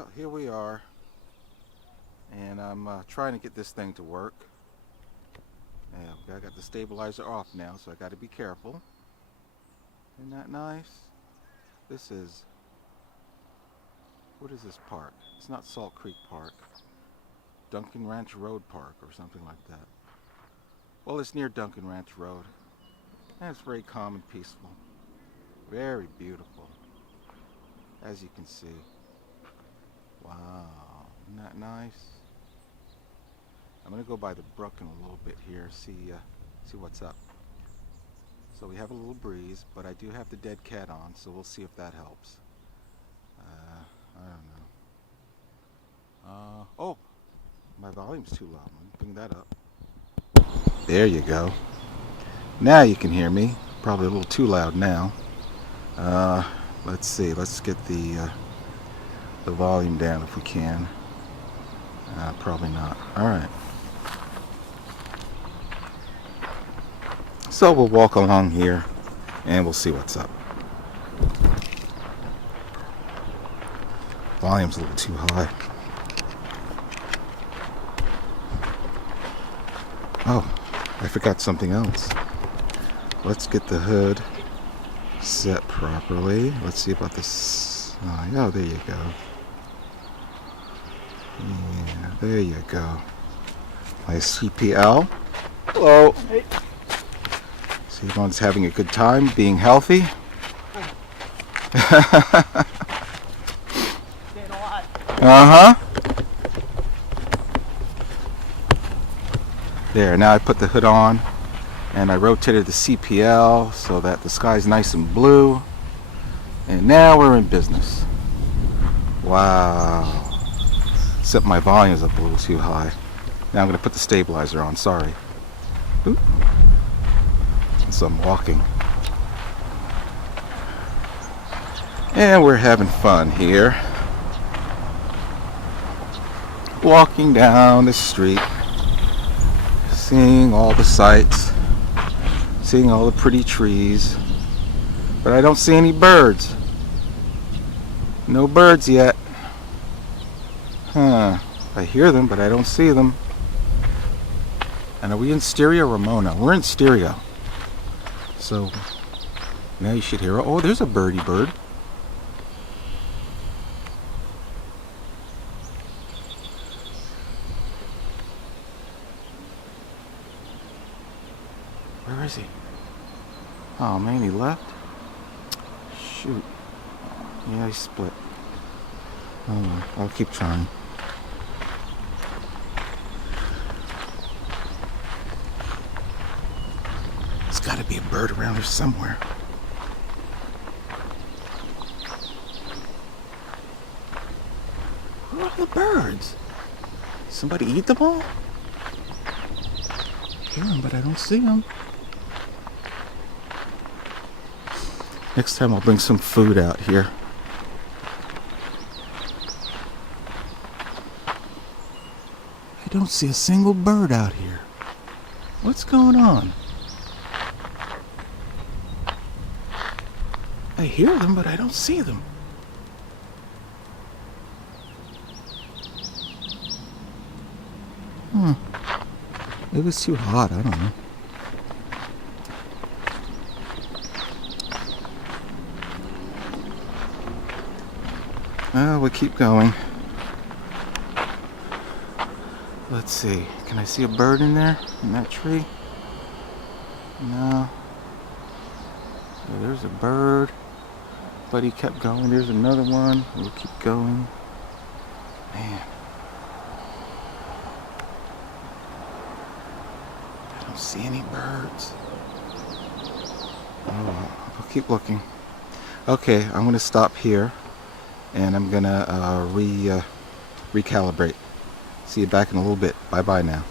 Well, here we are, and I'm trying to get this thing to work. I got the stabilizer off now, so I got to be careful. Isn't that nice? This is, what is this park? It's not Salt Creek Park. Duncan Ranch Road Park or something like that. Well, it's near Duncan Ranch Road, and it's very calm and peaceful. Very beautiful, as you can see. Wow, isn't that nice? I'm gonna go by the brook in a little bit here, see what's up. So we have a little breeze, but I do have the dead cat on, so we'll see if that helps. I don't know. Oh, my volume's too loud. Let me bring that up. There you go. Now you can hear me. Probably a little too loud now. Let's see. Let's get the volume down if we can. Probably not. All right. So we'll walk along here and we'll see what's up. Volume's a little too high. Oh, I forgot something else. Let's get the hood set properly. Let's see about this. Oh, there you go. Yeah, there you go. My CPL. Hello. Hey. So everyone's having a good time, being healthy. Uh-huh. There, now I put the hood on and I rotated the CPL so that the sky's nice and blue. And now we're in business. Wow. Except my volume's up a little too high. Now I'm going to put the stabilizer on, sorry. Oop. So I'm walking. And we're having fun here. Walking down the street. Seeing all the sights. Seeing all the pretty trees. But I don't see any birds. No birds yet. Huh. I hear them, but I don't see them. And are we in stereo or mono? We're in stereo. So now you should hear it. Oh, there's a birdie bird. Where is he? Oh man, he left. Shoot. Yeah, he split. Oh well, I'll keep trying. There's gotta be a bird around here somewhere. Where are the birds? Somebody eat them all? I hear them, but I don't see them. Next time I'll bring some food out here. I don't see a single bird out here. What's going on? I hear them, but I don't see them. It was too hot, I don't know. We'll keep going. Let's see. Can I see a bird in there? In that tree? No. Yeah, there's a bird. But he kept going. There's another one. We'll keep going. Man. I don't see any birds. Oh, I'll keep looking. Okay, I'm going to stop here. And I'm going to recalibrate. See you back in a little bit. Bye-bye now.